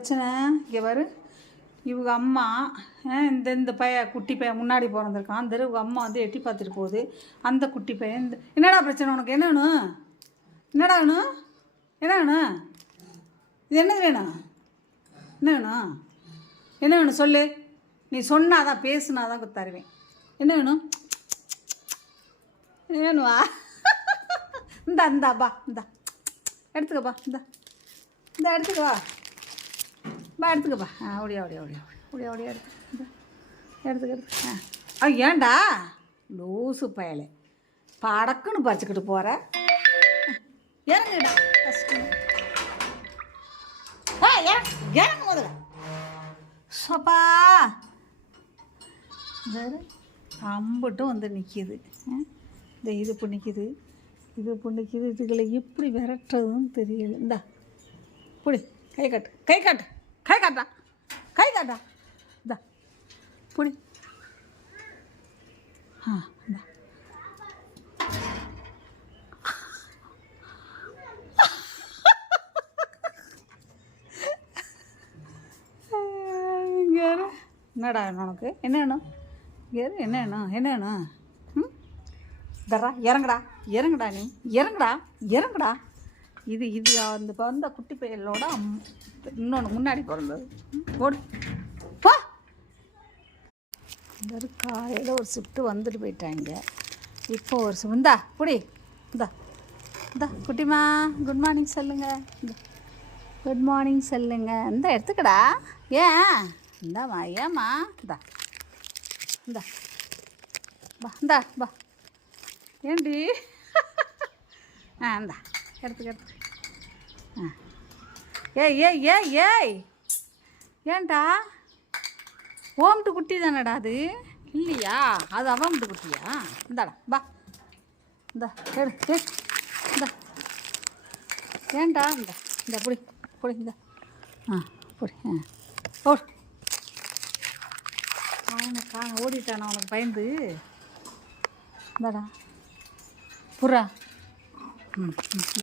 பிரச்சனை இங்கே வரு. இவங்க அம்மா இந்த குட்டி பையன் முன்னாடி பிறந்திருக்கான். அந்த இவங்க அம்மா வந்து எட்டி பார்த்துட்டு போகுது. அந்த குட்டி பையன் என்னடா பிரச்சனை உனக்கு? என்ன வேணும்? என்னடா வேணும்? என்ன வேணும்? இது என்னது வேணும்? என்ன வேணும்? என்ன வேணும் சொல்லு. நீ சொன்னாதான் பேசுனாதான் தருவேன். என்ன வேணும்? வேணுவா? இந்தா இந்தா எடுத்துக்கப்பா. இந்த எடுத்துக்கவா. எடுத்துக்கப்பா. ஓடியா எடுத்துக்க. ஏன்டா லூசு பயலே படக்குன்னு பறிச்சுக்கிட்டு போகிற? இறங்குடா. இறங்கு முதல்ல. சப்பா அம்பட்டும் வந்து நிற்கிது. இந்த இது பிடிக்குது இதுகளை எப்படி விரட்டுறதுன்னு தெரியல. இந்தா புடி. கை காட்டா இந்தா புடி. இந்தா என்னடா உனக்கு? என்ன வேணும்? என்ன வேணும்? தரா இறங்குடா நீ இறங்குடா. இது அந்த பிறந்த குட்டி பையலோட இன்னொன்று முன்னாடி பிறந்தது. ஓடு போ. இந்த காலையில் ஒரு ஷிஃப்ட்டு வந்துட்டு போயிட்டாங்க. இப்போ ஒரு இந்தா புடி. இந்தா குட்டிமா குட் மார்னிங் சொல்லுங்க. குட் மார்னிங் சொல்லுங்க. இந்த எடுத்துக்கடா. ஏன் இந்தாம்மா ஏம்மா? இந்தா ஏண்டி? இந்தா எடுத்துக்க. ஏய் ஏன்டா ஓம்ட்டு குட்டி தானடா அது? இல்லையா? அது அவம்ட்டு குட்டியா? இந்தாடா இந்தா எடு. இந்தா ஏன்டா? இந்த புடி இந்த புடி. ஓடு. அவனுக்கு ஓடிட்டானா அவனுக்கு பயந்து? இந்தாடா புறா.